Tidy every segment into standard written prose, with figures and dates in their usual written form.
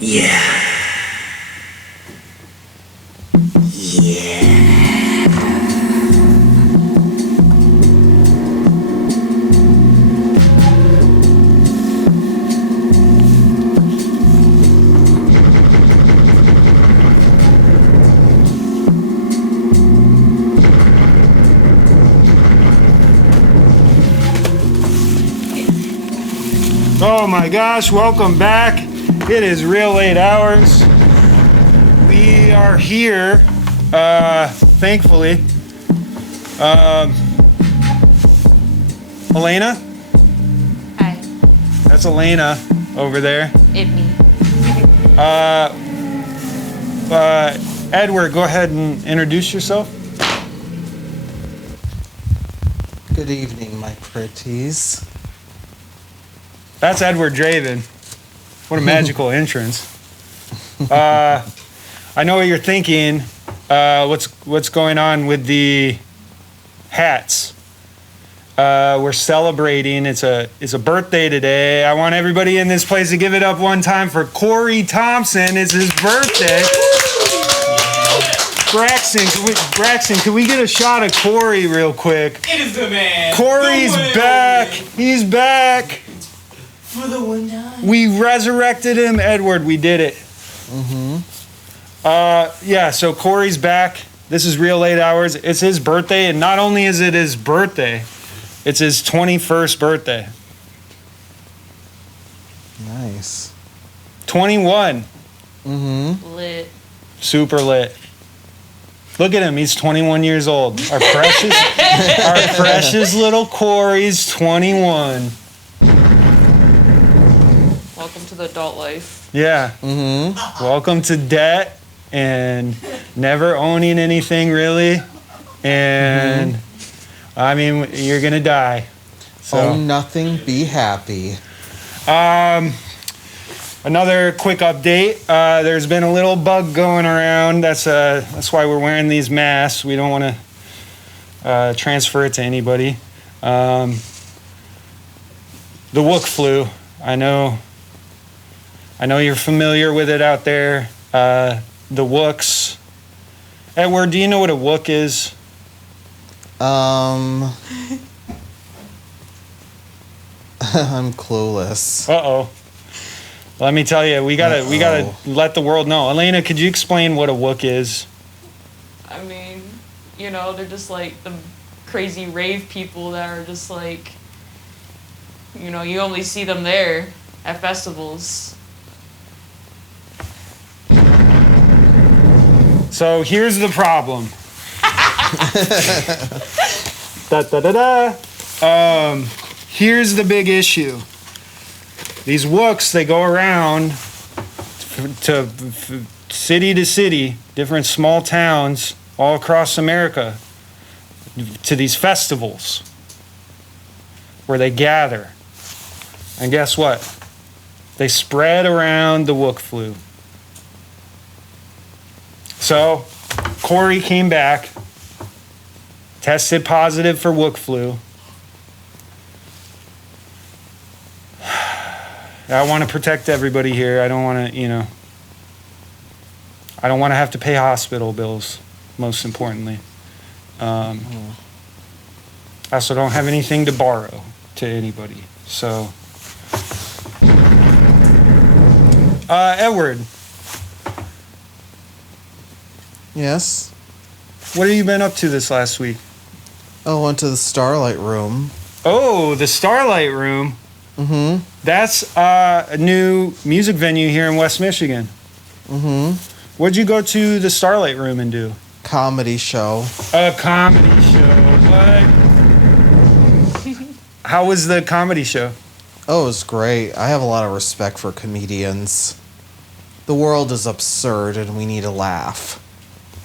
Yeah. Yeah. Oh my gosh, welcome back. It is real late hours. We are here, thankfully. Elena? Hi. That's Elena over there. It me. Edward, go ahead and introduce yourself. Good evening, my pretties. That's Edward Draven. What a magical entrance. I know what you're thinking. What's going on with the hats? We're celebrating. It's a birthday today. I want everybody in this place to give it up one time for Corey Thompson. It's his birthday. Braxton, can we get a shot of Corey real quick? It is the man. Corey's back. He's back. For the one time. We resurrected him, Edward. We did it. Yeah, so Corey's back. This is real late hours. It's his birthday, and not only is it his birthday, it's his 21st birthday. Nice. 21. Lit. Super lit. Look at him. He's 21 years old. Our precious little Corey's 21. Welcome to the adult life. Yeah. Welcome to debt and never owning anything really. And I mean, you're gonna die. So Own nothing, be happy. another quick update. There's been a little bug going around. That's why we're wearing these masks. We don't want to transfer it to anybody. The Wook flu. I know you're familiar with it out there. The Wooks. Edward, do you know what a Wook is? I'm clueless. Uh-oh. Let me tell you, we gotta let the world know. Elena, could you explain what a Wook is? I mean, they're just like the crazy rave people that are just like, you only see them there at festivals. So here's the problem. Here's the big issue. These Wooks, they go around to city to city, different small towns all across America, to these festivals where they gather. And guess what? They spread around the Wook flu. So, Corey came back, tested positive for Wook flu. I want to protect everybody here. I don't want to, I don't want to have to pay hospital bills, most importantly. I also don't have anything to borrow to anybody. So, Edward, Yes? what have you been up to this last week? I went to the Starlight room. Oh, the Starlight Room. That's a new music venue here in West Michigan. What'd you go to the Starlight Room and do? Comedy show. A comedy show. What? How was the comedy show? Oh, it was great. I have a lot of respect for comedians. The world is absurd and we need a laugh.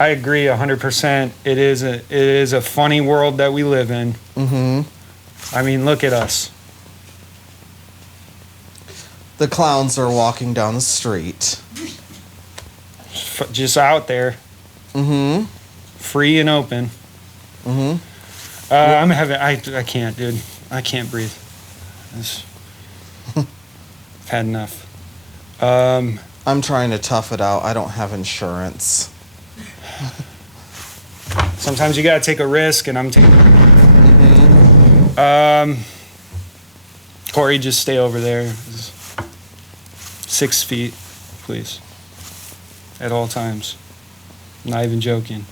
I agree 100%. It is a funny world that we live in. I mean, look at us. The clowns are walking down the street. Just out there. Free and open. I'm having. I can't, dude. I can't breathe. I've had enough. I'm trying to tough it out. I don't have insurance. Sometimes you gotta take a risk, and I'm taking. Corey, just stay over there. 6 feet, please. At all times. I'm not even joking.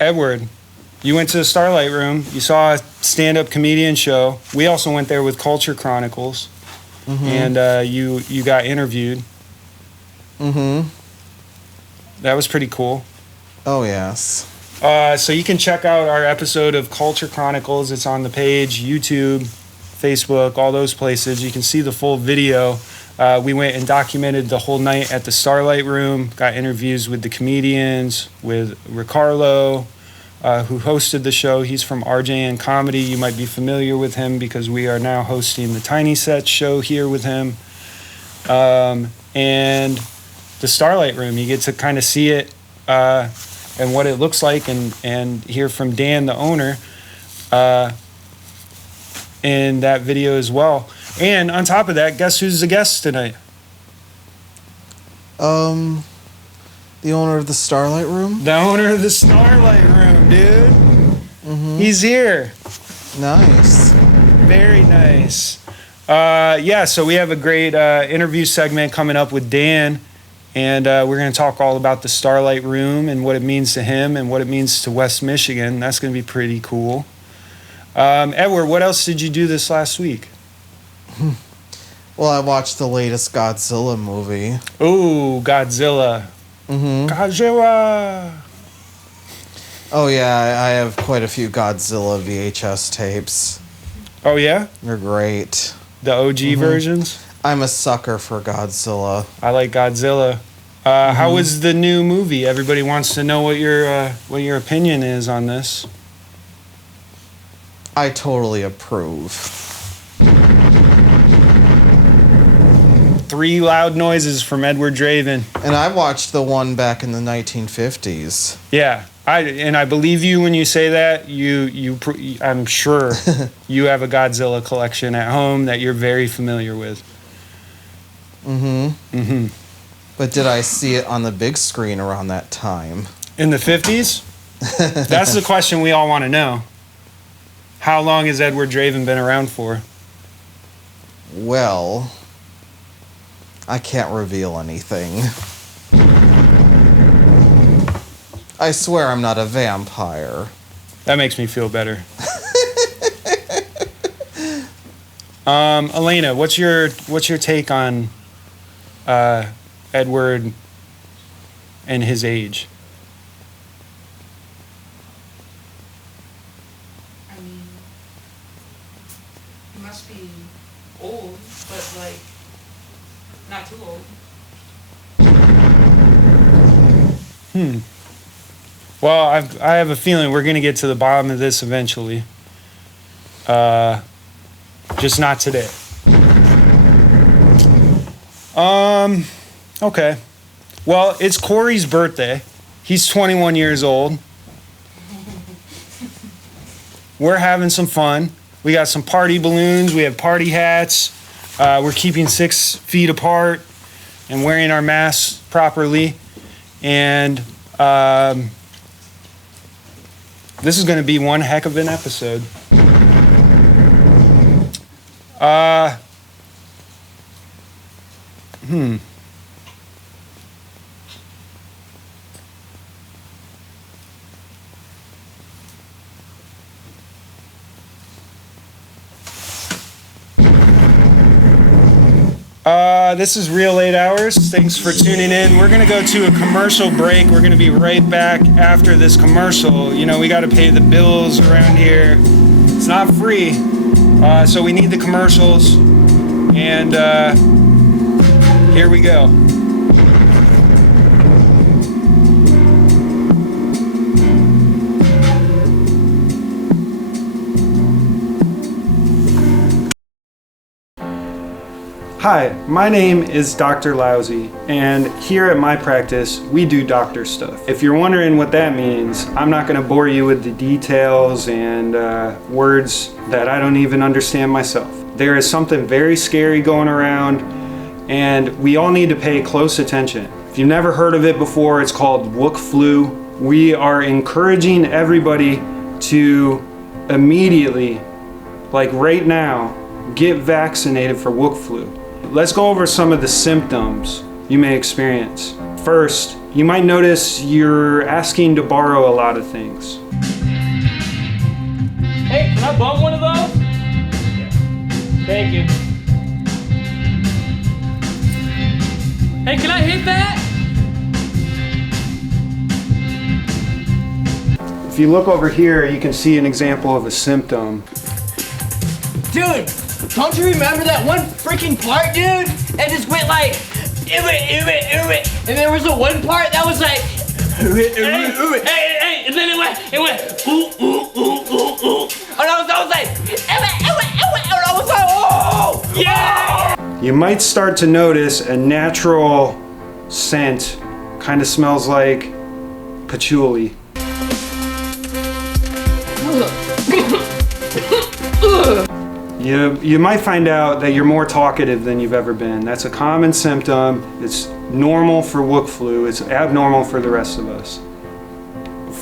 Edward, you went to the Starlight Room. You saw a stand-up comedian show. We also went there with Culture Chronicles, and you got interviewed. That was pretty cool. Oh, yes. So you can check out our episode of Culture Chronicles. It's on the page, YouTube, Facebook, all those places. You can see the full video. We went and documented the whole night at the Starlight Room, got interviews with the comedians, with Ricardo, who hosted the show. He's from RJN Comedy. You might be familiar with him because we are now hosting the Tiny Set show here with him. And the Starlight Room, you get to kind of see it and what it looks like, and hear from Dan, the owner, in that video as well. And on top of that, guess who's the guest tonight? The owner of the Starlight Room? The owner of the Starlight Room, dude. He's here. Nice. Very nice. Yeah, so we have a great interview segment coming up with Dan, and we're going to talk all about the Starlight Room and what it means to him and what it means to West Michigan. That's going to be pretty cool. Edward, what else did you do this last week? Well, I watched the latest Godzilla movie. Ooh, Godzilla. Godzilla. Oh, yeah, I have quite a few Godzilla VHS tapes. Oh, yeah? They're great. The OG versions? I'm a sucker for Godzilla. I like Godzilla. How was the new movie? Everybody wants to know what your opinion is on this. I totally approve. 3 loud noises from Edward Draven. And I watched the one back in the 1950s. Yeah, I believe you when you say that. I'm sure you have a Godzilla collection at home that you're very familiar with. But did I see it on the big screen around that time? In the 50s? That's the question we all want to know. How long has Edward Draven been around for? Well, I can't reveal anything. I swear I'm not a vampire. That makes me feel better. Elena, what's your take on Edward and his age? I mean, he must be old, but like not too old. Well, I have a feeling we're going to get to the bottom of this eventually. Just not today. Okay. Well, it's Corey's birthday. He's 21 years old. We're having some fun. We got some party balloons. We have party hats. We're keeping 6 feet apart and wearing our masks properly. And this is going to be one heck of an episode. This is Real 8 Hours. Thanks for tuning in. We're going to go to a commercial break. We're going to be right back after this commercial. You know, we got to pay the bills around here. It's not free. So we need the commercials. And here we go. Hi, my name is Dr. Lousy, and here at my practice, we do doctor stuff. If you're wondering what that means, I'm not going to bore you with the details and words that I don't even understand myself. There is something very scary going around, and we all need to pay close attention. If you've never heard of it before, it's called Wook flu. We are encouraging everybody to immediately, like right now, get vaccinated for Wook flu. Let's go over some of the symptoms you may experience. First, you might notice you're asking to borrow a lot of things. Hey, can I bum one of those? Yeah. Thank you. Hey, can I hit that? If you look over here, you can see an example of a symptom. Dude, don't you remember that one freaking part, dude? It just went like, and there was a one part that was like, hey, and then it went, ooh. And I was like, and I was like, oh, yeah! You might start to notice a natural scent, kind of smells like patchouli. You might find out that you're more talkative than you've ever been. That's a common symptom. It's normal for Wook flu. It's abnormal for the rest of us.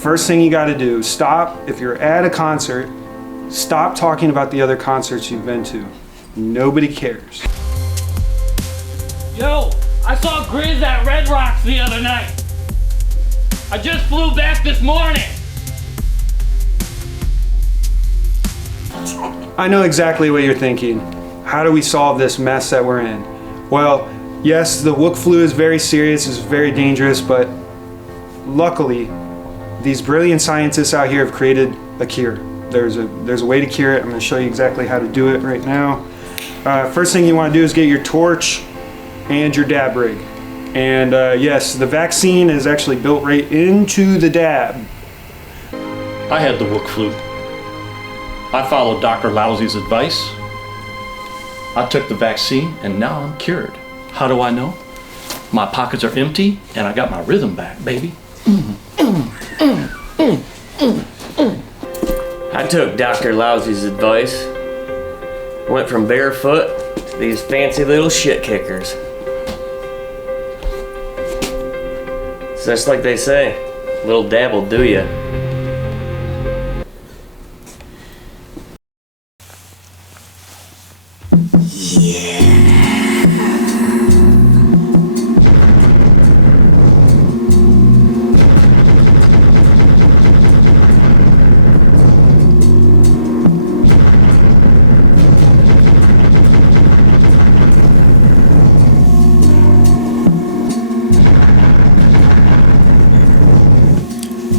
First thing you got to do, stop. If you're at a concert, stop talking about the other concerts you've been to. Nobody cares. Yo, I saw Grizz at Red Rocks the other night. I just flew back this morning. I know exactly what you're thinking. How do we solve this mess that we're in? Well, yes, the Wook flu is very serious, it's very dangerous, but luckily, these brilliant scientists out here have created a cure. There's a way to cure it. I'm going to show you exactly how to do it right now. First thing you want to do is get your torch and your dab rig. And yes, the vaccine is actually built right into the dab. I had the Wook flu. I followed Dr. Lousy's advice. I took the vaccine and now I'm cured. How do I know? My pockets are empty and I got my rhythm back, baby. I took Dr. Lousy's advice. Went from barefoot to these fancy little shit kickers. It's just like they say, a little dab will do ya.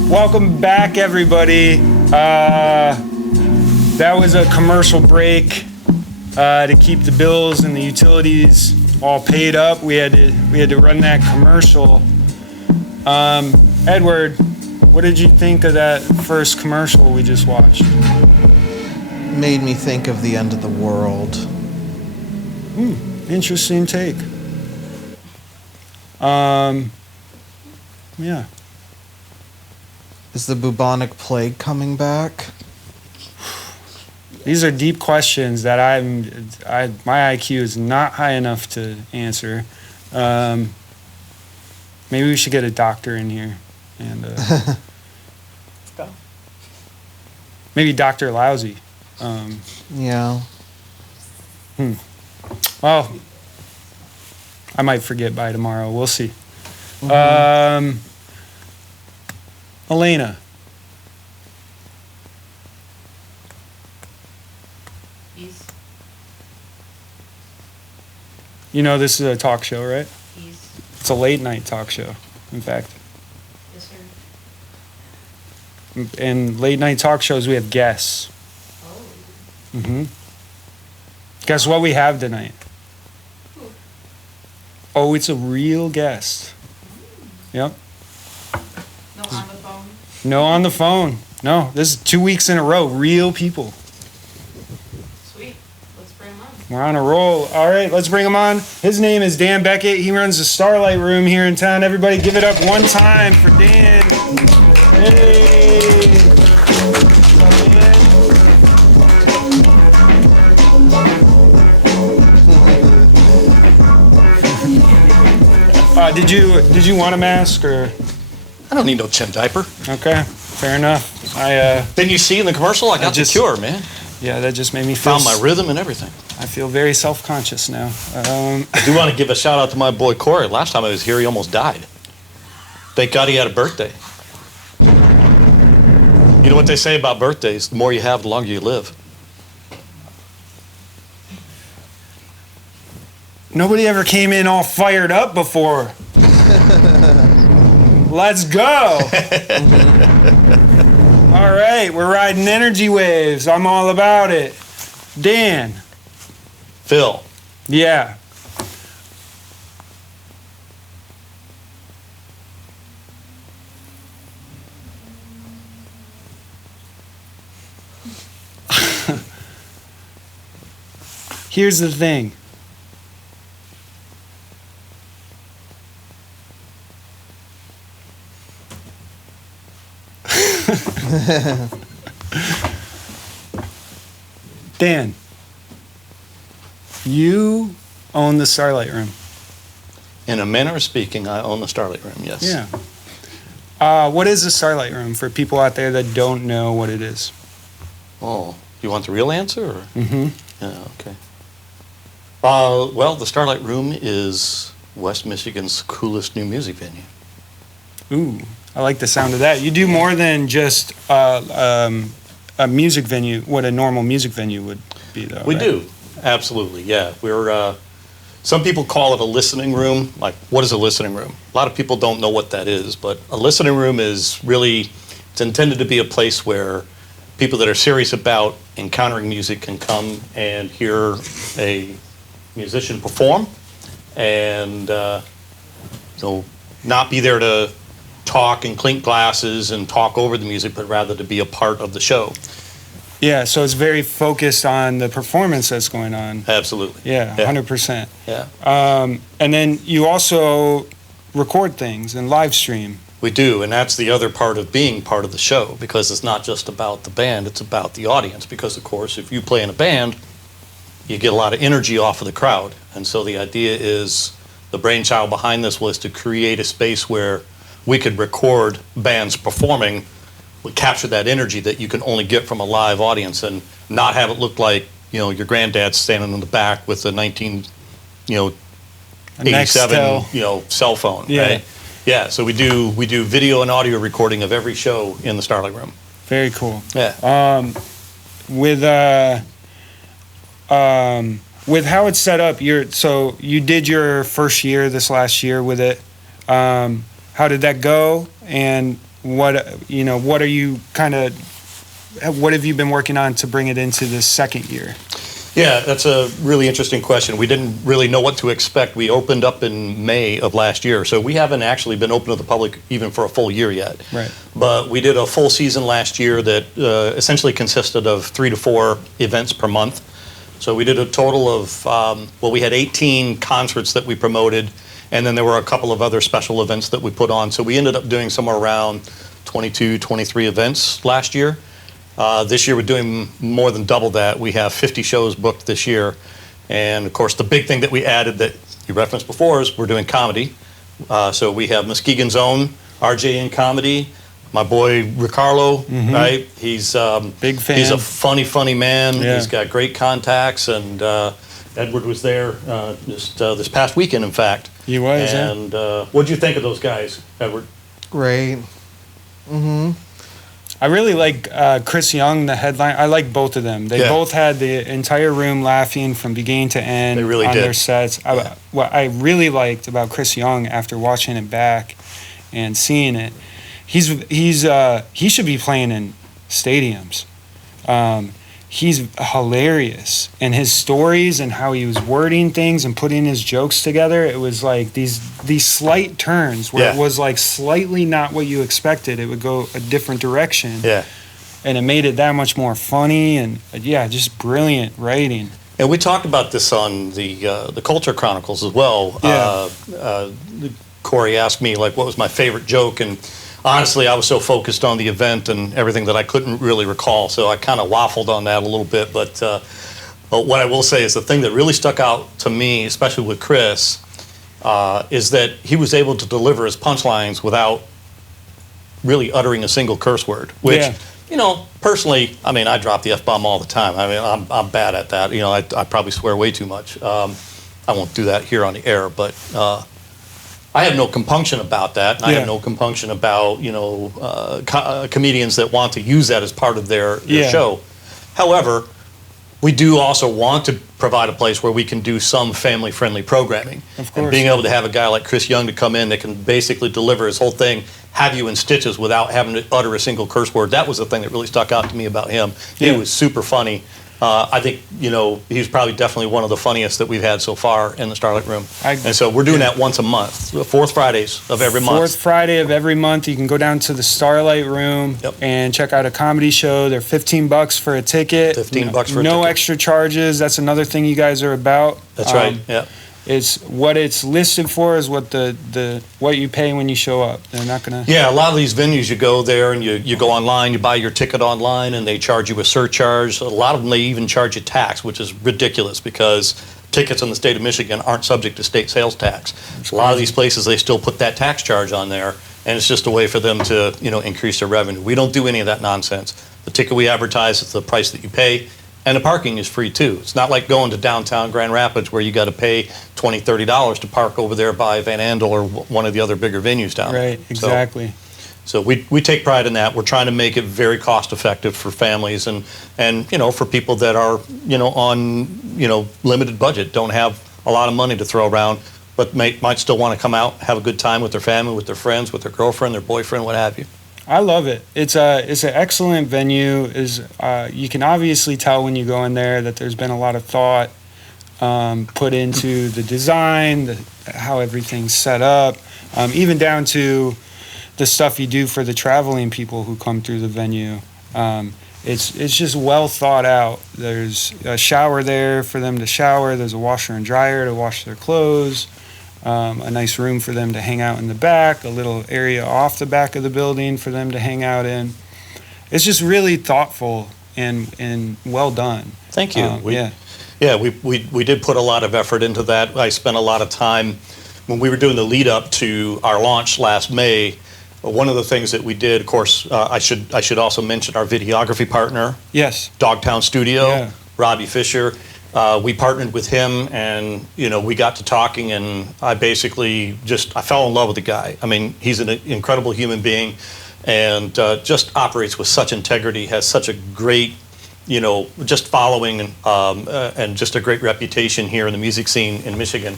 Welcome back, everybody. That was a commercial break to keep the bills and the utilities all paid up. We had to run that commercial. Edward, what did you think of that first commercial we just watched? Made me think of the end of the world. Interesting take. Yeah. Is the bubonic plague coming back? These are deep questions that my IQ is not high enough to answer. Maybe we should get a doctor in here and Let's go. maybe Dr. Lousy. Yeah. Well, I might forget by tomorrow. We'll see. Elena. He's. You know this is a talk show, right? He's. It's a late night talk show, in fact. Yes, sir. In late night talk shows, we have guests. Oh. Guess what we have tonight? Oh, it's a real guest. Yep. No on the phone. No on the phone. No, this is 2 weeks in a row. Real people. Sweet. Let's bring him on. We're on a roll. All right, let's bring him on. His name is Dan Beckett. He runs the Starlight room here in town. Everybody give it up one time for Dan. Hey. What's up, Dan? Did you want a mask or? I don't need no chin diaper. Okay, fair enough. Didn't you see in the commercial? I got the cure, man. Yeah, that just made me feel. Found my rhythm and everything. I feel very self-conscious now. I do want to give a shout out to my boy Corey. Last time I was here, he almost died. Thank God he had a birthday. You know what they say about birthdays? The more you have, the longer you live. Nobody ever came in all fired up before. Let's go. All right, we're riding energy waves. I'm all about it. Dan. Phil. Yeah. Here's the thing. Dan, you own the Starlight Room. In a manner of speaking, I own the Starlight Room, yes. Yeah. What is the Starlight Room for people out there that don't know what it is? Oh, you want the real answer? Or? Mm-hmm. Yeah, okay. Well, the Starlight Room is West Michigan's coolest new music venue. Ooh, I like the sound of that. You do more than just a music venue, what a normal music venue would be, though. We right? do, absolutely, yeah. We're, some people call it a listening room. Like, what is a listening room? A lot of people don't know what that is, but a listening room is really, it's intended to be a place where people that are serious about encountering music can come and hear a musician perform and not be there to talk and clink glasses and talk over the music, but rather to be a part of the show. Yeah, so it's very focused on the performance that's going on. Absolutely. Yeah, 100%. Yeah. And then you also record things and live stream. We do, and that's the other part of being part of the show, because it's not just about the band, it's about the audience. Because, of course, if you play in a band, you get a lot of energy off of the crowd. And so the idea is, the brainchild behind this was to create a space where we could record bands performing, we capture that energy that you can only get from a live audience and not have it look like, your granddad standing in the back with a 87, cell phone, yeah. Right? Yeah, so we do video and audio recording of every show in the Starlight Room. Very cool. Yeah. With how it's set up, so you did your first year this last year with it. How did that go? And what are you what have you been working on to bring it into this second year? Yeah, that's a really interesting question. We didn't really know what to expect. We opened up in May of last year, so we haven't actually been open to the public even for a full year yet. Right. But we did a full season last year that essentially consisted of 3 to 4 events per month. So we did a total of, we had 18 concerts that we promoted, and then there were a couple of other special events that we put on. So we ended up doing somewhere around 22, 23 events last year. This year we're doing more than double that. We have 50 shows booked this year. And of course the big thing that we added that you referenced before is we're doing comedy. So we have Muskegon's own RJ in comedy. My boy Ricardo, right? He's big fan. He's a funny man. Yeah. He's got great contacts, and Edward was there just this past weekend, in fact. He was. And what'd you think of those guys, Edward? Great. I really like Chris Young, the headline. I like both of them. They both had the entire room laughing from beginning to end. They really on did. Their sets. Yeah. What I really liked about Chris Young after watching it back and seeing it, he should be playing in stadiums. He's hilarious, and his stories and how he was wording things and putting his jokes together. It was like these slight turns where it was like slightly not what you expected. It would go a different direction. Yeah. And it made it that much more funny and just brilliant writing. And we talked about this on the Culture Chronicles as well. Yeah. Corey asked me what was my favorite joke, and honestly, I was so focused on the event and everything that I couldn't really recall, so I kind of waffled on that a little bit. But what I will say is the thing that really stuck out to me, especially with Chris, is that he was able to deliver his punchlines without really uttering a single curse word, which, Yeah. you know, personally, I mean, I drop the F-bomb all the time. I mean, I'm bad at that. You know, I probably swear way too much. I won't do that here on the air, but I have no compunction about that. And I have no compunction about, you know, comedians that want to use that as part of their show. However, we do also want to provide a place where we can do some family-friendly programming. Of course. And being able to have a guy like Chris Young to come in that can basically deliver his whole thing, have you in stitches without having to utter a single curse word. That was the thing that really stuck out to me about him. He was super funny. I think, you know, he's probably definitely one of the funniest that we've had so far in the Starlight Room. And so we're doing that once a month, the fourth Fridays of every month. Fourth Friday of every month, you can go down to the Starlight Room and check out a comedy show. They're $15 for a ticket. $15 for a ticket. No extra charges. That's another thing you guys are about. That's right, yeah. It's what it's listed for is what what you pay when you show up. They're not gonna. Yeah, a lot of these venues, you go there and you go online, you buy your ticket online, and they charge you a surcharge. A lot of them, they even charge you tax, which is ridiculous because tickets in the state of Michigan aren't subject to state sales tax. A lot of these places, they still put that tax charge on there, and it's just a way for them to, you know, increase their revenue. We don't do any of that nonsense. The ticket we advertise is the price that you pay. And the parking is free too. It's not like going to downtown Grand Rapids where you got to pay $20, $30 to park over there by Van Andel or one of the other bigger venues down there. Right, exactly. So we take pride in that. We're trying to make it very cost effective for families and you know, for people that are, you know, on, you know, limited budget, don't have a lot of money to throw around, but might still want to come out, have a good time with their family, with their friends, with their girlfriend, their boyfriend, what have you. I love it. It's an excellent venue. You can obviously tell when you go in there that there's been a lot of thought put into the design, how everything's set up, even down to the stuff you do for the traveling people who come through the venue. It's just well thought out. There's a shower there for them to shower. There's a washer and dryer to wash their clothes. A nice room for them to hang out in the back, a little area off the back of the building for them to hang out in. It's just really thoughtful and well done. Thank you. We did put a lot of effort into that. I spent a lot of time when we were doing the lead up to our launch last May. One of the things that we did, of course, I should also mention our videography partner. Yes. Dogtown Studio, Robbie Fisher. We partnered with him, and you know, we got to talking, and I basically I fell in love with the guy. I mean, he's an incredible human being, and just operates with such integrity, has such a great, you know, just following and just a great reputation here in the music scene in Michigan.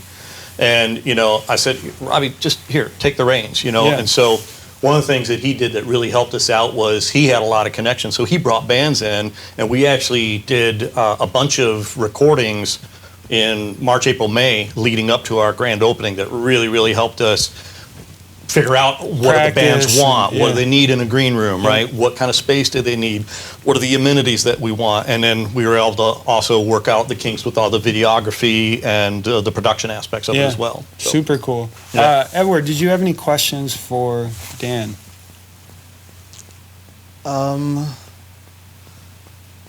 And you know, I said, Robbie, just here, take the reins, you know. And so one of the things that he did that really helped us out was he had a lot of connections. So he brought bands in, and we actually did a bunch of recordings in March, April, May leading up to our grand opening that really, really helped us figure out what do the bands want, what do they need in a green room, right? What kind of space do they need? What are the amenities that we want? And then we were able to also work out the kinks with all the videography and the production aspects of it as well. So. Super cool. Edward, did you have any questions for Dan?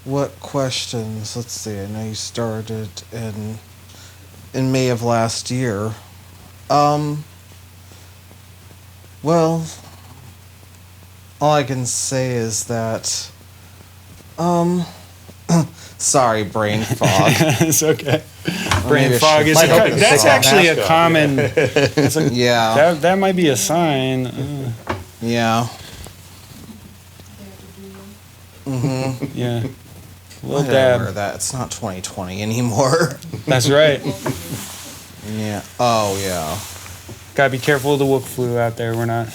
What questions? Let's see. I know you started in May of last year. Well, all I can say is that, sorry, brain fog. It's okay. Brain fog is that's actually a common. That might be a sign. Yeah. Yeah. Little Whatever, dab. that it's not 2020 anymore. That's right. Yeah. Oh yeah. Gotta be careful of the wook flu out there. We're not.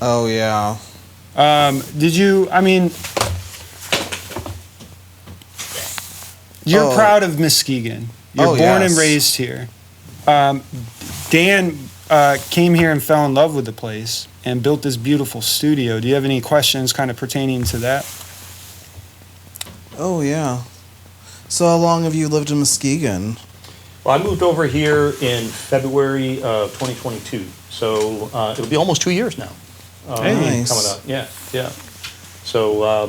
Oh yeah. Did you? I mean, you're proud of Muskegon. You're born and raised here. Dan came here and fell in love with the place and built this beautiful studio. Do you have any questions kind of pertaining to that? Oh yeah. So how long have you lived in Muskegon? Well, I moved over here in February of 2022, so it'll be almost 2 years now. Nice. Coming up, yeah. So,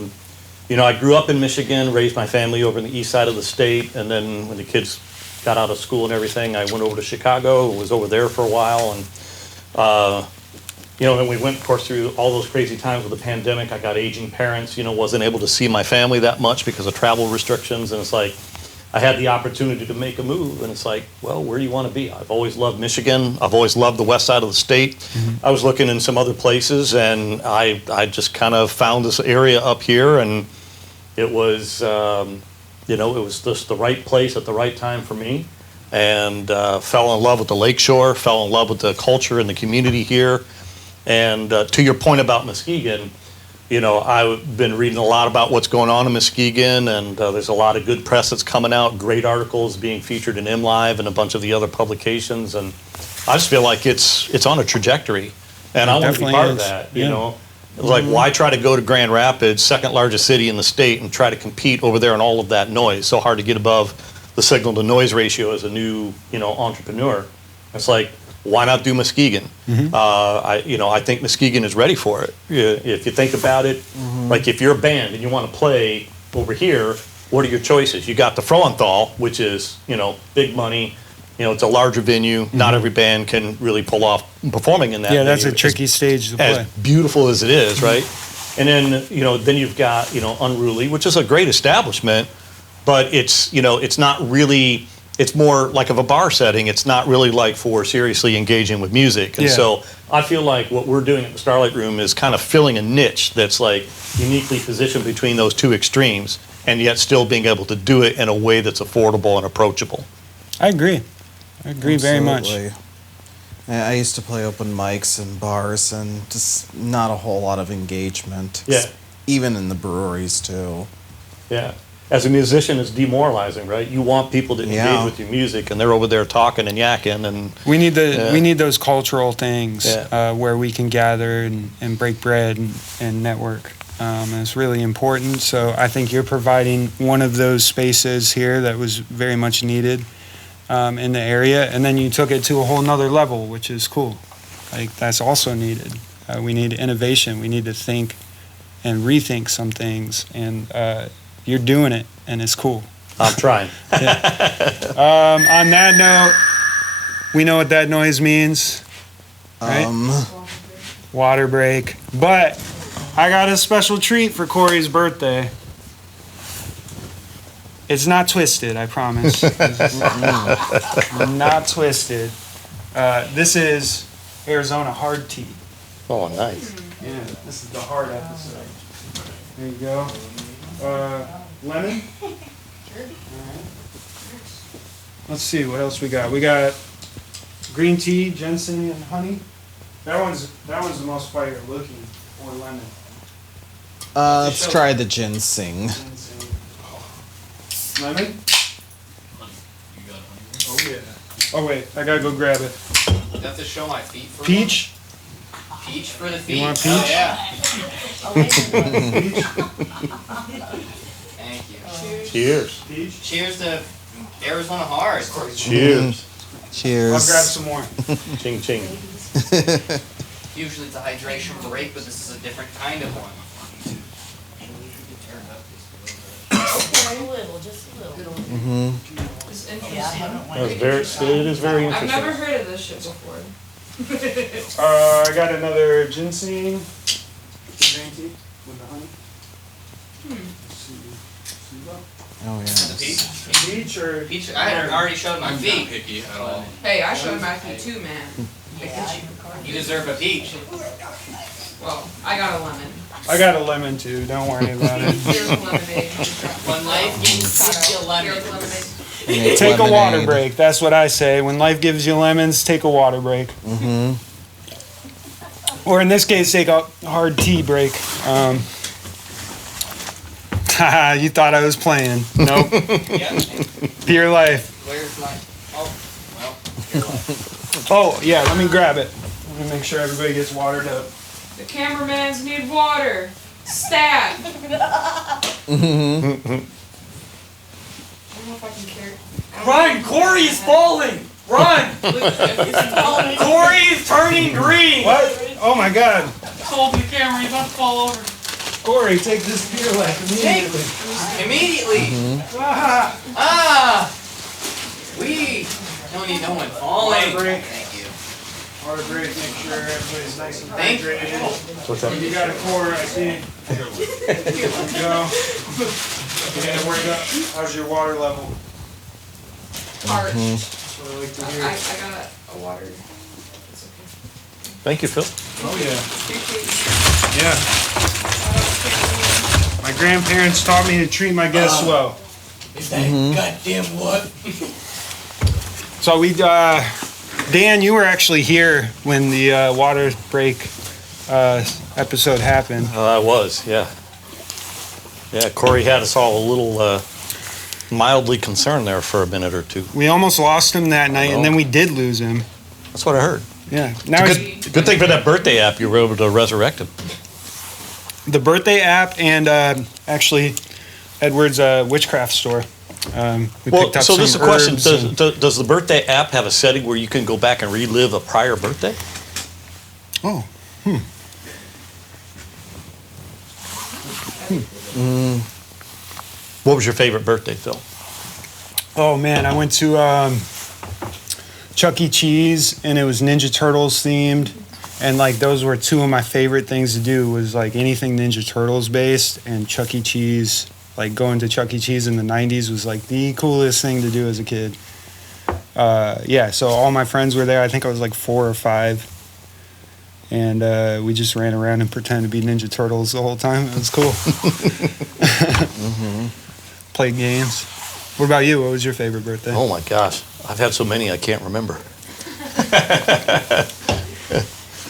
you know, I grew up in Michigan, raised my family over in the east side of the state, and then when the kids got out of school and everything, I went over to Chicago, was over there for a while, and then we went, of course, through all those crazy times with the pandemic. I got aging parents, wasn't able to see my family that much because of travel restrictions, and it's like, I had the opportunity to make a move, and it's like, well, where do you want to be? I've always loved Michigan. I've always loved the west side of the state. I was looking in some other places, and I just kind of found this area up here, and it was, it was just the right place at the right time for me, and fell in love with the lakeshore, fell in love with the culture and the community here. And to your point about Muskegon, I've been reading a lot about what's going on in Muskegon, and there's a lot of good press that's coming out, great articles being featured in MLive and a bunch of the other publications, and I just feel like it's on a trajectory, and I want to be part of that, It's like, why try to go to Grand Rapids, second largest city in the state, and try to compete over there in all of that noise? So hard to get above the signal to noise ratio as a new, entrepreneur. It's like, why not do Muskegon? I think Muskegon is ready for it. If you think about it, like if you're a band and you want to play over here, what are your choices? You got the Frohenthal, which is, big money. It's a larger venue. Not every band can really pull off performing in that venue. Yeah, that's a tricky stage to play. As beautiful as it is, right? And then, then you've got, Unruly, which is a great establishment, but it's not really... It's more like of a bar setting. It's not really like for seriously engaging with music. And so I feel like what we're doing at the Starlight Room is kind of filling a niche that's like uniquely positioned between those two extremes, and yet still being able to do it in a way that's affordable and approachable. I agree very much. Absolutely. I used to play open mics and bars, and just not a whole lot of engagement. Yeah. Even in the breweries, too. Yeah. As a musician, it's demoralizing, right? You want people to engage with your music, and they're over there talking and yakking, and we need those cultural things where we can gather and break bread and network. And it's really important. So I think you're providing one of those spaces here that was very much needed in the area, and then you took it to a whole nother level, which is cool. Like that's also needed. We need innovation. We need to think and rethink some things, and you're doing it, and it's cool. I'm trying. On that note, we know what that noise means, right? Water break. But I got a special treat for Corey's birthday. It's not twisted, I promise. Not twisted. This is Arizona hard tea. Oh, nice. Yeah, this is the hard episode. There you go. Lemon? Sure. Alright. Let's see, what else we got? We got green tea, ginseng, and honey. That one's the most fire looking, or lemon. Let's try the ginseng. Ginseng. Lemon? Oh yeah. Oh wait, I gotta go grab it. You have to show my feet for Peach? Peach for the feet? You want peach? Oh, yeah. Peach? Thank you. Cheers. Peach? Cheers to Arizona Hard. Cheers. Cheers. I'll grab some more. Ching, ching. Usually it's a hydration break, but this is a different kind of one. Just a little. It's interesting. It is very I've interesting. never heard of this shit before. I got another ginseng. Green tea with the honey. Oh, yeah. The peach? Peach or... Peach, I had already showed my feet. Picky at all. Hey, I showed Matthew too, man. You deserve a peach. Well, I got a lemon. I got a lemon too, don't worry about it. Here's a lemonade. When life gives you a lemon. Here's a lemonade. Make Take a water lemonade. break, that's what I say. When life gives you lemons, take a water break. Or in this case, take a hard tea break. Haha, you thought I was playing. Nope. Yeah. Pure life. Where's my... Oh, well, your life. Oh, yeah, let me grab it. Let me make sure everybody gets watered up. The cameramans need water. Stat. I don't know if I can carry. Run! Corey is falling! Run! Corey is turning green! What? Oh my god. Hold the camera, he's about to fall over. Corey, take this Pure Life immediately. Immediately. Ah, Ah! We don't need no one falling. Water break. Thank you. Water break, make sure everybody's nice and Thank you. hydrated. What's up? You got a core, I see. There we go. Yeah, work up. How's your water level? Parched. That's what I like to hear. I got a water. Thank you, Phil. Oh, yeah. Yeah. My grandparents taught me to treat my guests well. Is that goddamn what? So we, Dan, you were actually here when the water break episode happened. I was, yeah. Yeah, Corey had us all a little mildly concerned there for a minute or two. We almost lost him that night, and then we did lose him. That's what I heard. Yeah. Now he's Good thing for that birthday app, you were able to resurrect him. the birthday app and actually Edward's witchcraft store. We picked up so some this is a question. herbs and- Does the birthday app have a setting where you can go back and relive a prior birthday? Oh. What was your favorite birthday, Phil? Oh man, I went to Chuck E. Cheese and it was Ninja Turtles themed, and like those were two of my favorite things to do. Was like anything Ninja Turtles based, and Chuck E. Cheese. Like going to Chuck E. Cheese in the '90s was like the coolest thing to do as a kid. Yeah, so all my friends were there. I think I was like 4 or 5, and we just ran around and pretended to be Ninja Turtles the whole time. It was cool. Played games. What about you? What was your favorite birthday? Oh my gosh, I've had so many I can't remember.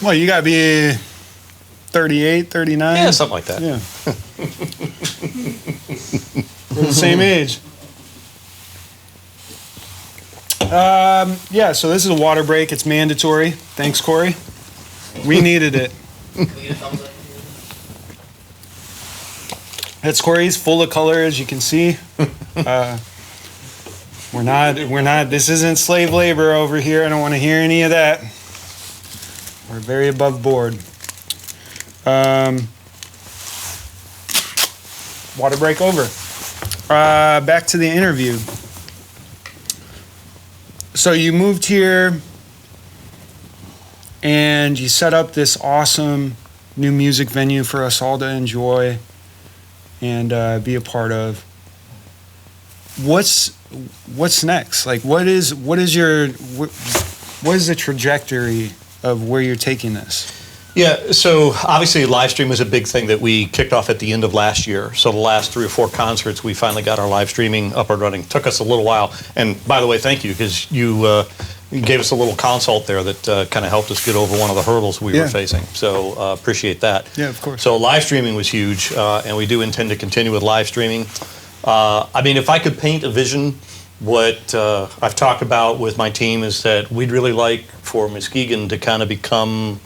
Well, you gotta be 38, 39? Yeah, something like that. Yeah. We're the same age. Yeah, so this is a water break. It's mandatory. Thanks, Corey. We needed it. Can we get a thumbs up? That's Corey's full of color, as you can see. We're not, this isn't slave labor over here. I don't want to hear any of that. We're very above board. Water break over. Back to the interview. So you moved here and you set up this awesome new music venue for us all to enjoy and be a part of. What's next? Like, what is the trajectory of where you're taking this? Yeah, so obviously live stream was a big thing that we kicked off at the end of last year. So the last 3 or 4 concerts, we finally got our live streaming up and running. Took us a little while. And by the way, thank you, because you gave us a little consult there that kind of helped us get over one of the hurdles we were facing. So appreciate that. Yeah, of course. So live streaming was huge, and we do intend to continue with live streaming. I mean, if I could paint a vision, what I've talked about with my team is that we'd really like for Muskegon to kind of become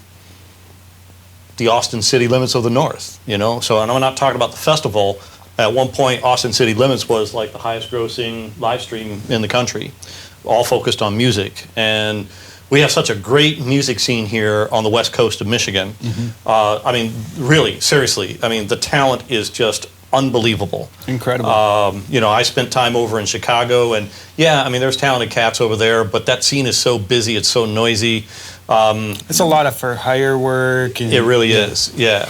the Austin City Limits of the North, you know? So, and I'm not talking about the festival. At one point, Austin City Limits was like the highest grossing live stream in the country, all focused on music. And we have such a great music scene here on the west coast of Michigan. I mean, really, seriously, I mean, the talent is just unbelievable. Incredible. You know, I spent time over in Chicago, and yeah, I mean, there's talented cats over there, but that scene is so busy, it's so noisy. It's a lot of for hire work. And, It really is, yeah.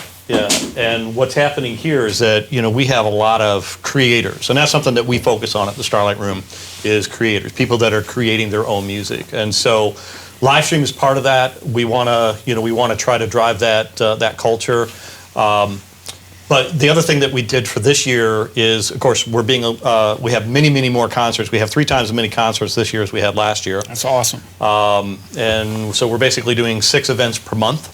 And what's happening here is that, you know, we have a lot of creators, and that's something that we focus on at the Starlight Room, is creators, people that are creating their own music. And so live stream is part of that. We want to try to drive that culture. But the other thing that we did for this year is, of course, we have many more concerts. We have 3 times as many concerts this year as we had last year. That's awesome. And so we're basically doing 6 events per month,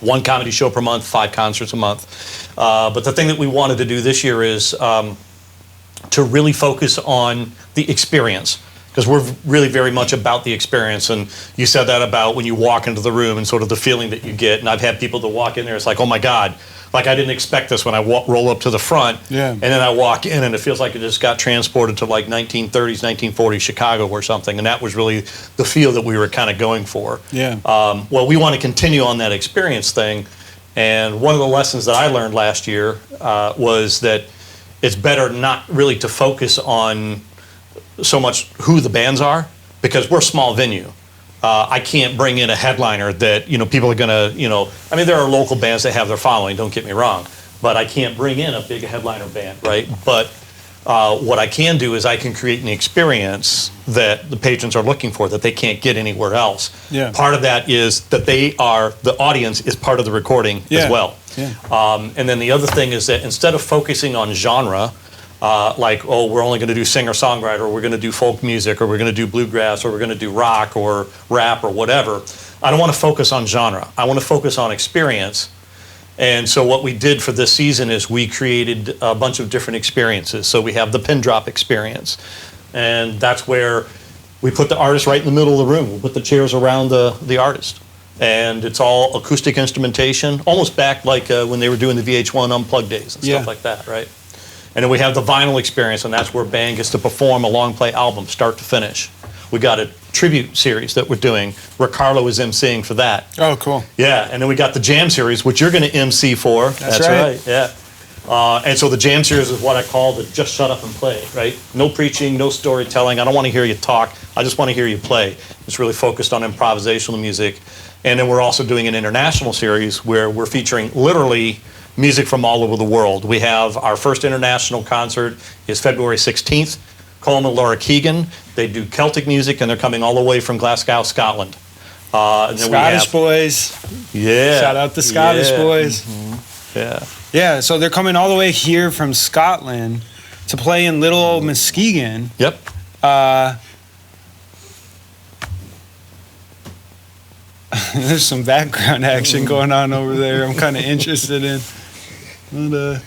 1 comedy show per month, 5 concerts a month. But the thing that we wanted to do this year is to really focus on the experience, because we're really very much about the experience. And you said that about when you walk into the room and sort of the feeling that you get. And I've had people that walk in there, it's like, oh my God, like I didn't expect this when I roll up to the front. Yeah. And then I walk in and it feels like it just got transported to like 1930s, 1940s Chicago or something. And that was really the feel that we were kind of going for. Yeah. Well, we want to continue on that experience thing. And one of the lessons that I learned last year was that it's better not really to focus on so much who the bands are, because we're a small venue. I can't bring in a headliner that, people are gonna, I mean, there are local bands that have their following, don't get me wrong, but I can't bring in a big headliner band, right? But what I can do is I can create an experience that the patrons are looking for that they can't get anywhere else. Yeah. Part of that is that the audience is part of the recording as well. Yeah. And then the other thing is that instead of focusing on genre, like, oh, we're only going to do singer-songwriter, or we're going to do folk music, or we're going to do bluegrass, or we're going to do rock or rap or whatever, I don't want to focus on genre. I want to focus on experience. And so what we did for this season is we created a bunch of different experiences. So we have the pin drop experience, and that's where we put the artist right in the middle of the room. We put the chairs around the artist, and it's all acoustic instrumentation, almost back like when they were doing the VH1 Unplugged days and stuff like that, right? And then we have the vinyl experience, and that's where a band gets to perform a long play album, start to finish. We got a tribute series that we're doing. Ricardo is emceeing for that. Oh, cool. Yeah, and then we got the jam series, which you're going to MC for. That's right. Yeah. And so the jam series is what I call the just shut up and play, right? No preaching, no storytelling. I don't want to hear you talk. I just want to hear you play. It's really focused on improvisational music. And then we're also doing an international series where we're featuring literally music from all over the world. We have our first international concert is February 16th. Colm and Laura Keegan. They do Celtic music, and they're coming all the way from Glasgow, Scotland. And then Scottish boys. Yeah. Shout out the Scottish boys. Mm-hmm. Yeah. Yeah, so they're coming all the way here from Scotland to play in little old Muskegon. Yep. There's some background action going on over there I'm kind of interested in. But,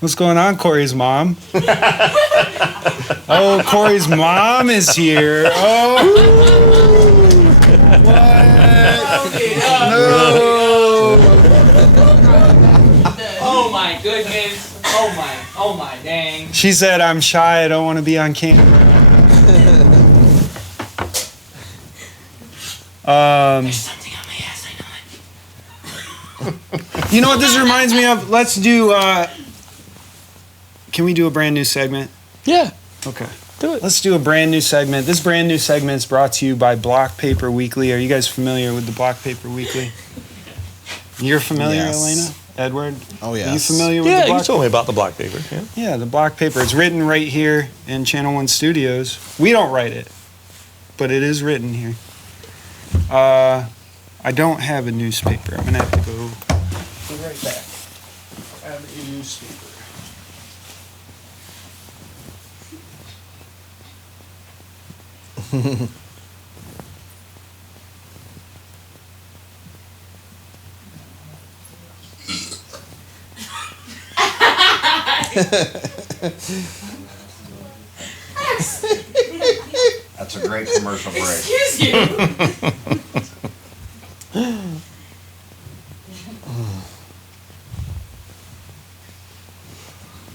what's going on, Corey's mom? Oh, Corey's mom is here. Oh, what? No. Oh my goodness. Oh my dang. She said, I'm shy, I don't want to be on camera. There's something on my ass, I know it. You know what this reminds me of? Let's do, can we do a brand new segment? Yeah. Okay. Do it. Let's do a brand new segment. This brand new segment is brought to you by Block Paper Weekly. Are you guys familiar with the Block Paper Weekly? You're familiar, Yes. Elena? Edward? Oh, yes. Are you familiar with Yeah, the Block you told me about the block paper. Yeah. Yeah, the Block Paper. It's written right here in Channel 1 Studios. We don't write it, but it is written here. I don't have a newspaper. I'm going to have to go right back. I have a newspaper. That's a great commercial break. Excuse you.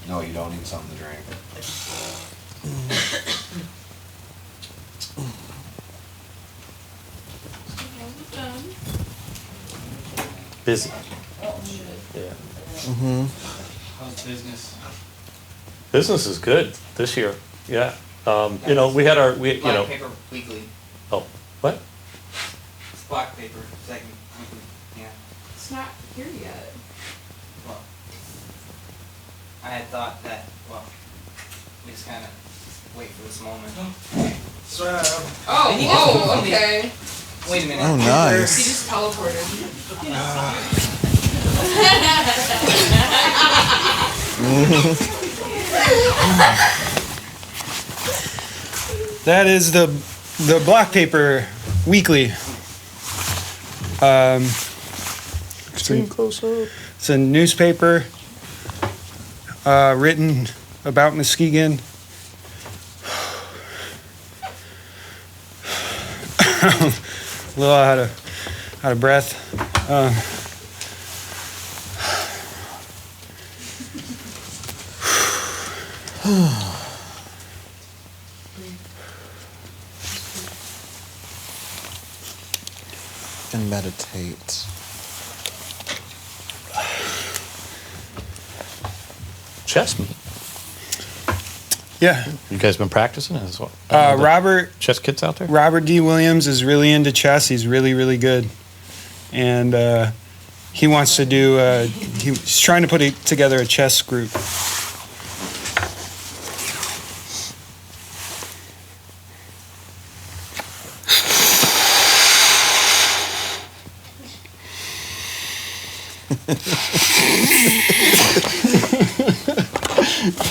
No, you don't need something to drink. Busy. Yeah. How's business? Business is good this year. Yeah. We had our, Black paper weekly. Oh, what? It's black paper second weekly. Yeah. It's not here yet. Well, I had thought that. Well, we just kind of wait for this moment. Oh, okay. Wait a minute. Oh, He nice. just teleported. That is the Block Paper Weekly. Extreme close up. It's a newspaper written about Muskegon. A little out of breath. And meditate. Chess meet. Yeah. You guys been practicing as well? Robert Chess kids out there? Robert D. Williams is really into chess. He's really, really good. And he wants to do, he's trying to put together a chess group.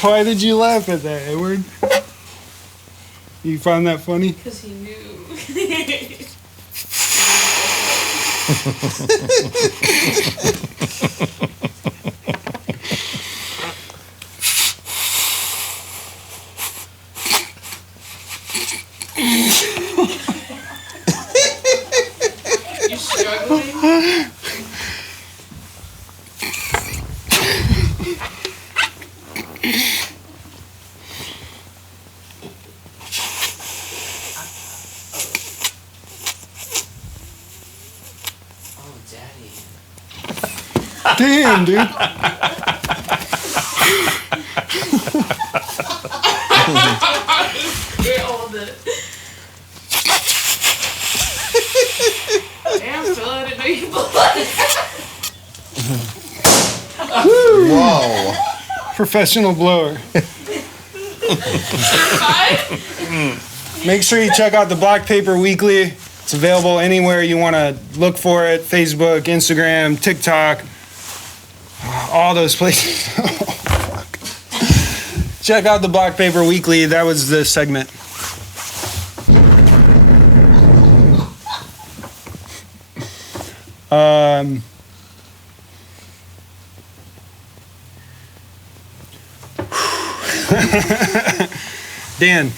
Why did you laugh at that, Edward? You found that funny? Because he knew. You struggling? Damn, dude. Get all the. Damn, Phil, I didn't know you blood. Whoa. Professional blower. Make sure you check out the Black Paper Weekly. It's available anywhere you want to look for it. Facebook, Instagram, TikTok. All those places. Oh, fuck. Check out the Black Paper Weekly. That was the segment. Dan,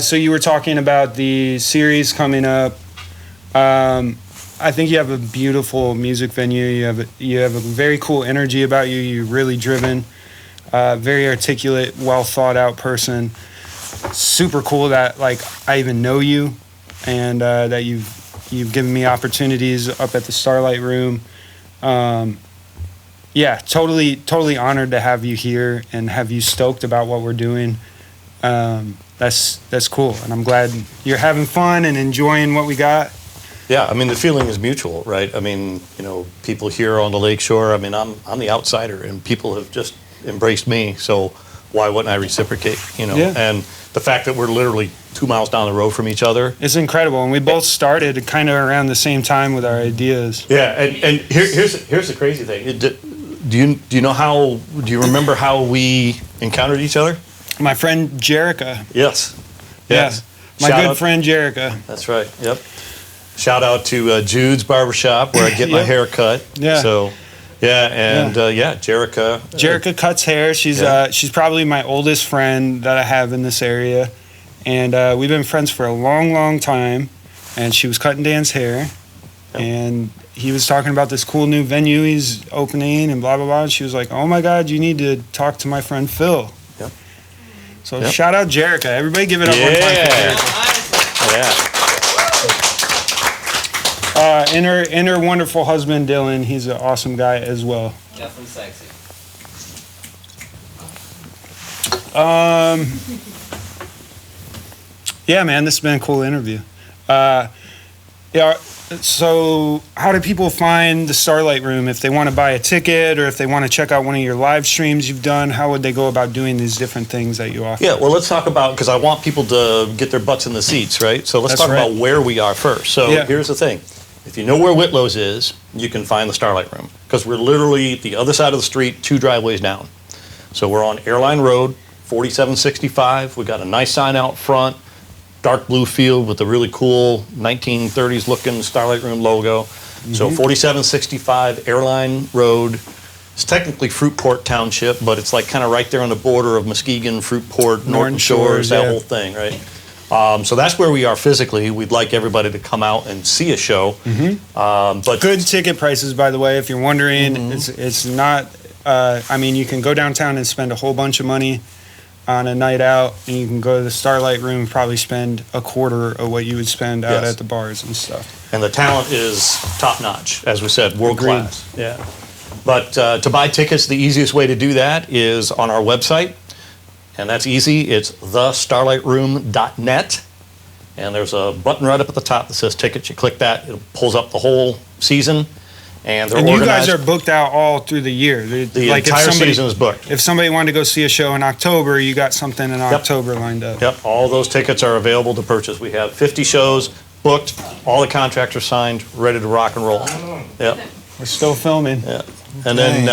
so you were talking about the series coming up. I think you have a beautiful music venue. You have a very cool energy about you. You're really driven, very articulate, well thought out person. Super cool that like I even know you, and that you've given me opportunities up at the Starlight Room. Yeah, totally honored to have you here and have you stoked about what we're doing. That's cool, and I'm glad you're having fun and enjoying what we got. Yeah, I mean, the feeling is mutual, right? I mean, you know, people here on the lakeshore, I mean, I'm the outsider, and people have just embraced me, so why wouldn't I reciprocate, you know? Yeah. And the fact that we're literally 2 miles down the road from each other. It's incredible, and we both started kind of around the same time with our ideas. Yeah, and here's the crazy thing. Do you remember how we encountered each other? My friend Jerica. Yes. Yeah, my Shout good out- friend Jerica. That's right, yep. Shout out to Jude's Barbershop where I get my Yep. hair cut. Yeah. So, Jerica. Jerica cuts hair. She's probably my oldest friend that I have in this area, and we've been friends for a long, long time. And she was cutting Dan's hair, and he was talking about this cool new venue he's opening and blah blah blah. And she was like, "Oh my God, you need to talk to my friend Phil." Yep. So Yep. shout out Jerica. Everybody give it up one time for Jerica. Yeah. And her wonderful husband Dylan. He's an awesome guy as well. Definitely sexy. Yeah, man, this has been a cool interview. So how do people find the Starlight Room? If they want to buy a ticket or if they want to check out one of your live streams you've done, how would they go about doing these different things that you offer? Yeah, well, let's talk about, because I want people to get their butts in the seats, right? So let's That's talk right. about where we are first. So Yeah. here's the thing. If you know where Whitlow's is, you can find the Starlight Room, because we're literally the other side of the street, 2 driveways down. So we're on Airline Road, 4765. We got a nice sign out front, dark blue field with a really cool 1930s looking Starlight Room logo. So 4765 Airline Road. It's technically Fruitport Township, but it's like kind of right there on the border of Muskegon, Fruitport, Norton Shores, that yeah. whole thing, right? So that's where we are physically. We'd like everybody to come out and see a show. But Good ticket prices, by the way, if you're wondering. It's not, I mean, you can go downtown and spend a whole bunch of money on a night out, and you can go to the Starlight Room and probably spend a quarter of what you would spend out Yes. at the bars and stuff. And the talent is top notch, as we said, world Agreed. class. Yeah. But to buy tickets, the easiest way to do that is on our website. And that's easy. It's thestarlightroom.net. And there's a button right up at the top that says tickets. You click that, it pulls up the whole season. And they're And you organized. guys are booked out all through the year. The entire season is booked. If somebody wanted to go see a show in October, you got something in October lined up. Yep, all those tickets are available to purchase. We have 50 shows booked, all the contracts are signed, ready to rock and roll. Yep. We're still filming. Yeah. And then,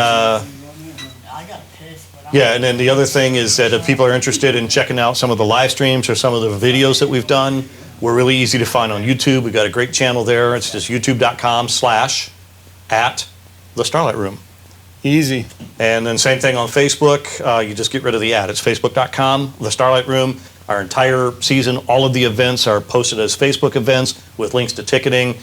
and then the other thing is that if people are interested in checking out some of the live streams or some of the videos that we've done, we're really easy to find on YouTube. We've got a great channel there. It's just youtube.com/@the Starlight Room. Easy. And then same thing on Facebook. You just get rid of the ad. It's facebook.com, The Starlight Room. Our entire season, all of the events are posted as Facebook events with links to ticketing.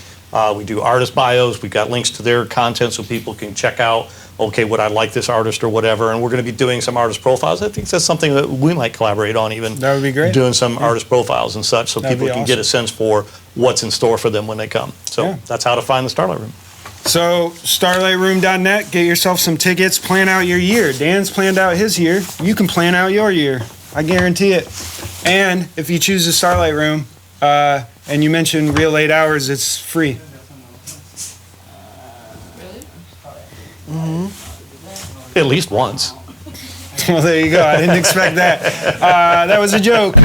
We do artist bios. We've got links to their content so people can check out, okay, would I like this artist or whatever. And we're going to be doing some artist profiles. I think that's something that we might collaborate on even. That would be great. Doing some artist profiles and such so That'd people be can awesome. get a sense for what's in store for them when they come. So that's how to find the Starlight Room. So, starlightroom.net, get yourself some tickets, plan out your year. Dan's planned out his year. You can plan out your year. I guarantee it. And if you choose the Starlight Room, and you mention real 8 hours, it's free. At least once. Well, there you go. I didn't expect that. That was a joke.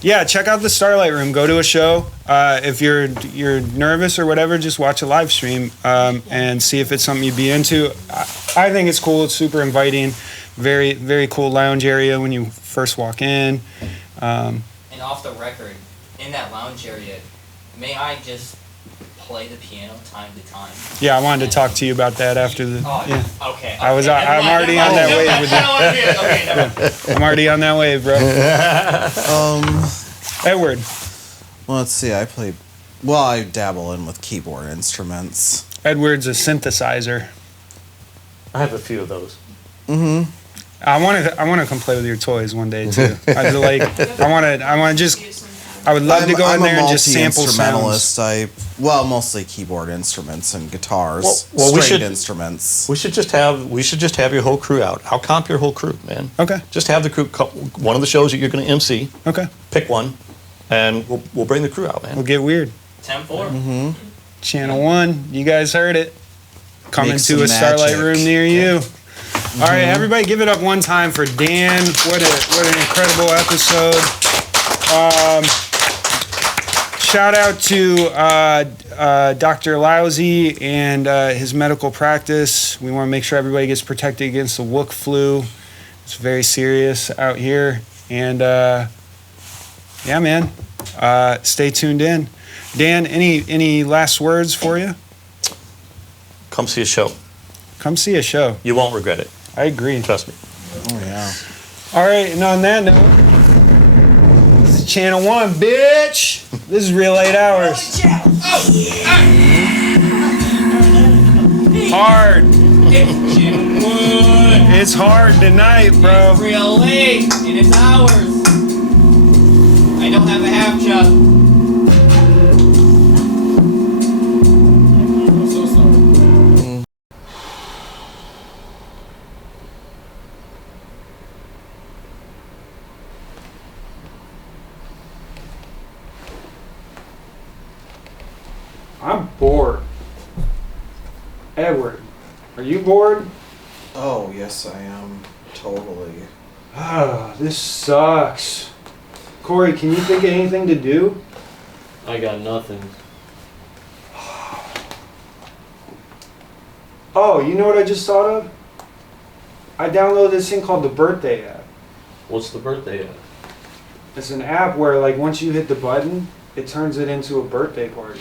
Yeah, check out the Starlight Room. Go to a show. If you're nervous or whatever, just watch a live stream and see if it's something you'd be into. I think it's cool. It's super inviting. Very, very cool lounge area when you first walk in. And off the record, in that lounge area, may I just play the piano time to time? Yeah, I wanted to talk to you about that after the. Yeah. Okay. I'm already on that wave with you. Okay, never mind. I'm already on that wave, bro. Edward. Well, let's see. I dabble in with keyboard instruments. Edward's a synthesizer. I have a few of those. Mm-hmm. I want to come play with your toys one day too. I would love to go in there and just sample sounds. Mostly keyboard instruments and guitars. Stringed instruments. We should just have your whole crew out. I'll comp your whole crew, man. Okay. Just have the crew. One of the shows that you're going to MC. Okay. Pick one, and we'll bring the crew out, man. We'll get weird. 10-4. Mm-hmm. Channel 1, you guys heard it. Coming Make to some a Starlight magic. Room near you. All right, everybody, give it up one time for Dan. What an incredible episode. Shout out to Dr. Lousy and his medical practice. We want to make sure everybody gets protected against the Wook flu. It's very serious out here. And yeah, man, stay tuned in. Dan, any last words for you? Come see a show. Come see a show. You won't regret it. I agree. Trust me. Oh, yeah. All right, and on that note, this is Channel 1, bitch. This is Real 8 Hours. Hard. It's hard tonight, bro. It's real late, and it's hours. I don't have a half chuck. I'm so sorry. I'm bored. Edward, are you bored? Oh, yes, I am. Totally. Ah, this sucks. Corey, can you think of anything to do? I got nothing. Oh, you know what I just thought of? I downloaded this thing called the Birthday app. What's the birthday at? It's an app where, like, once you hit the button, it turns it into a birthday party.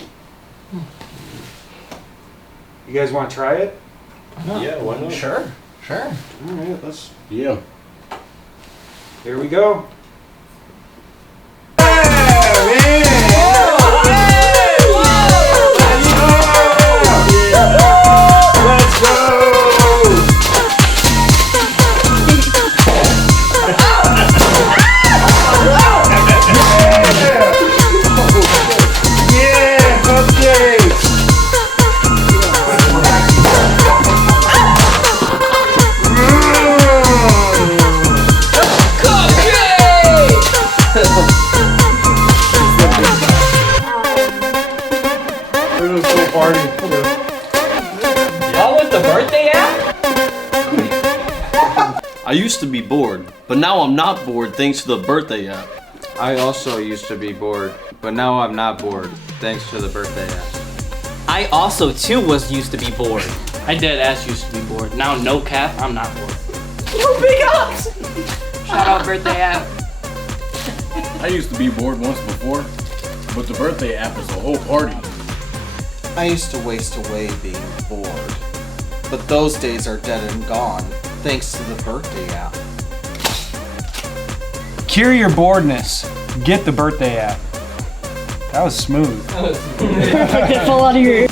You guys want to try it? Yeah, why not? Sure. All right, let's. Yeah. Here we go. Let's go! Yeah, cupcakes! I used to be bored, but now I'm not bored thanks to the birthday app. I also used to be bored, but now I'm not bored, thanks to the birthday app. I also too used to be bored. I dead ass used to be bored. Now no cap, I'm not bored. Yo, big ups! Shout out birthday app. I used to be bored once before, but the birthday app is a whole party. I used to waste away being bored, but those days are dead and gone, thanks to the birthday app. Cure your boredness. Get the birthday app. That was smooth. Get full out of here.